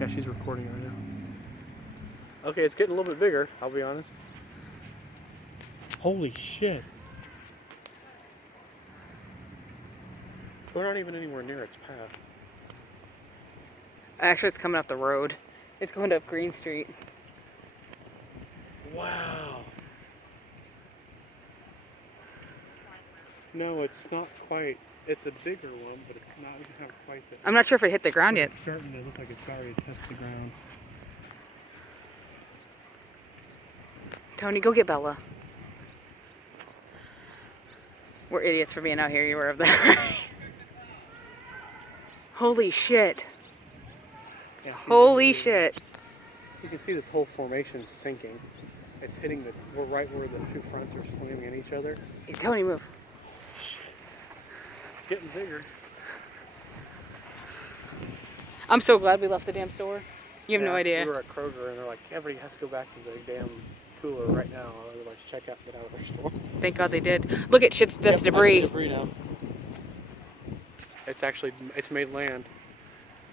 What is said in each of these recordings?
Yeah, she's recording right now. Okay, it's getting a little bit bigger, I'll be honest. Holy shit. We're not even anywhere near its path. Actually, it's coming up the road. It's going up Green Street. Wow. No, it's not quite. It's a bigger one, but it's not. It doesn't have quite the. I'm not sure if it hit the ground yet. It's starting to look like it's already touched the ground. Tony, go get Bella. We're idiots for being out here. You were of that. Holy shit. Yeah, Holy shit. You can see this whole formation sinking. It's hitting the. We're right where the two fronts are slamming in each other. Hey, Tony, move. It's getting bigger. I'm so glad we left the damn store. You have no idea. We were at Kroger and they're like, everybody has to go back to the damn cooler right now. They're like, check out, get out of their store. Thank God they did. Look at shit. That's debris. I see debris now. It's made land.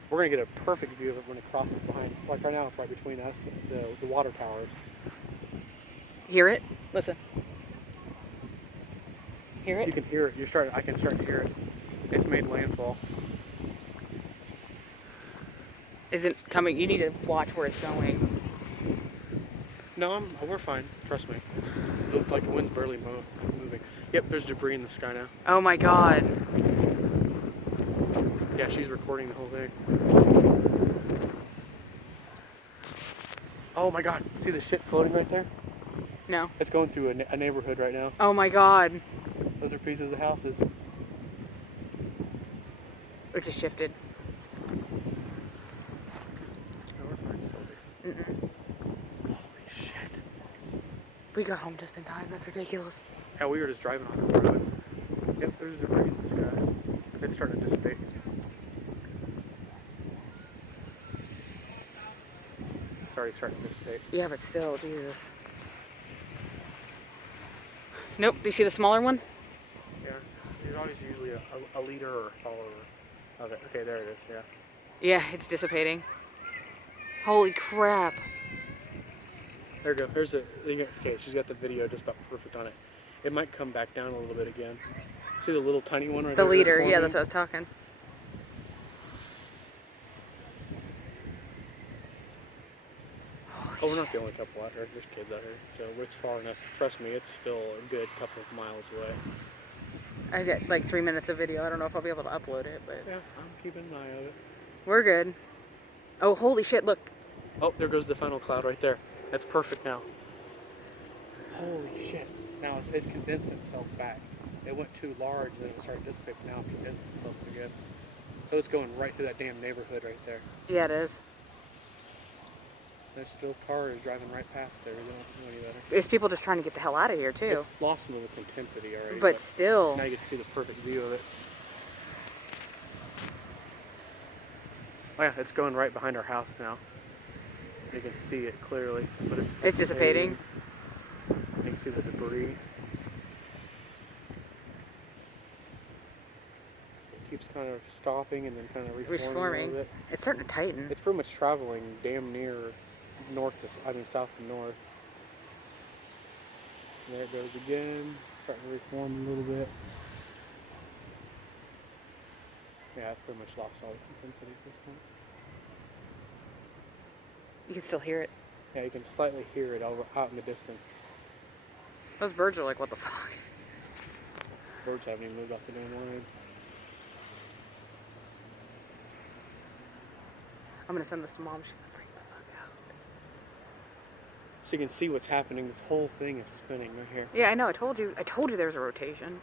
We're gonna get a perfect view of it when it crosses behind. Like right now, it's right between us, the water towers. Hear it? Listen. Hear it? You can hear it. I can start to hear it. It's made landfall. Isn't coming. You need to watch where it's going. No, we're fine. Trust me. It looks like the wind's barely moving. Yep, there's debris in the sky now. Oh my God. Yeah, she's recording the whole thing. Oh my God. See the shit floating right there? No. It's going through a neighborhood right now. Oh my God. Those are pieces of houses. It just shifted. Oh, we're fine still. Mm-mm. Holy shit. We got home just in time. That's ridiculous. Yeah, we were just driving on the road. Yep, there's debris in the sky. It's starting to dissipate. It's already starting to dissipate. Yeah, but still, Jesus. Nope. Do you see the smaller one? Yeah, there's always usually a leader or a follower of it. Okay, there it is, yeah. Yeah, it's dissipating. Holy crap. There we go. Here's the, okay, she's got the video just about perfect on it. It might come back down a little bit again. See the little tiny one right there? The leader, yeah, that's what I was talking. Oh, we're not the only couple out here. There's kids out here, so it's far enough. Trust me, it's still a good couple of miles away. I get like 3 minutes of video. I don't know if I'll be able to upload it, but Yeah, I'm keeping an eye on it. we're good. Oh, holy shit, look. Oh, there goes the final cloud right there. That's perfect now. Holy shit. Now it's condensed itself back. It went too large, then it started dissipating. Now it condensed itself again. So it's going right through that damn neighborhood right there. Yeah, it is. There's still cars driving right past there. We don't know any better. There's people just trying to get the hell out of here, too. It's lost some of its intensity already. But still. Now you get to see the perfect view of it. Oh yeah, it's going right behind our house now. You can see it clearly, but It's dissipating. You can see the debris. It keeps kind of stopping and then kind of reforming a little bit. It's starting to tighten. It's pretty much traveling damn near south to north. There it goes again, starting to reform a little bit. Yeah, it's pretty much lost all its intensity at this point. You can still hear it. Yeah, you can slightly hear it out in the distance. Those birds are like, what the fuck? Birds haven't even moved off the damn line. I'm gonna send this to Mom. She's gonna freak the fuck out. So you can see what's happening. This whole thing is spinning right here. Yeah, I know. I told you there was a rotation.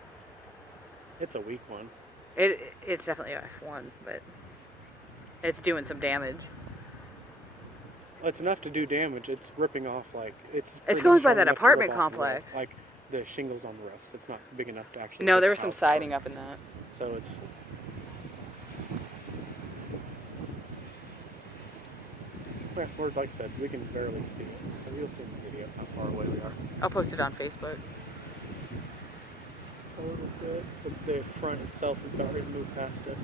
It's a weak one. It's definitely F1, but it's doing some damage. Well, it's enough to do damage. It's ripping off It's going by that apartment complex. Like the shingles on the roofs. It's not big enough to actually. No, there was some siding up in that. So it's. Yeah, like I said, we can barely see it. So you'll see in the video how far away we are. I'll post it on Facebook. A little bit, but the front itself has already moved past us.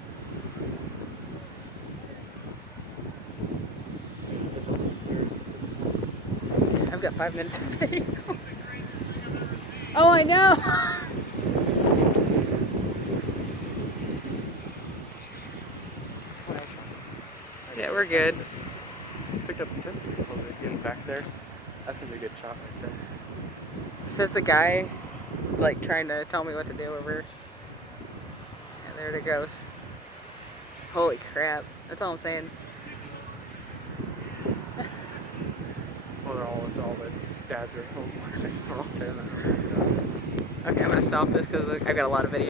I've got 5 minutes of video. Oh, I know. Yeah, we're good. Picked up the fence a little bit, getting back there. That's gonna be a good shot right there. Says the guy, like, trying to tell me what to do over. And there it goes. Holy crap. That's all I'm saying. Well, they're all the dads are home. They're all saying that. Okay, I'm gonna stop this because I've got a lot of video.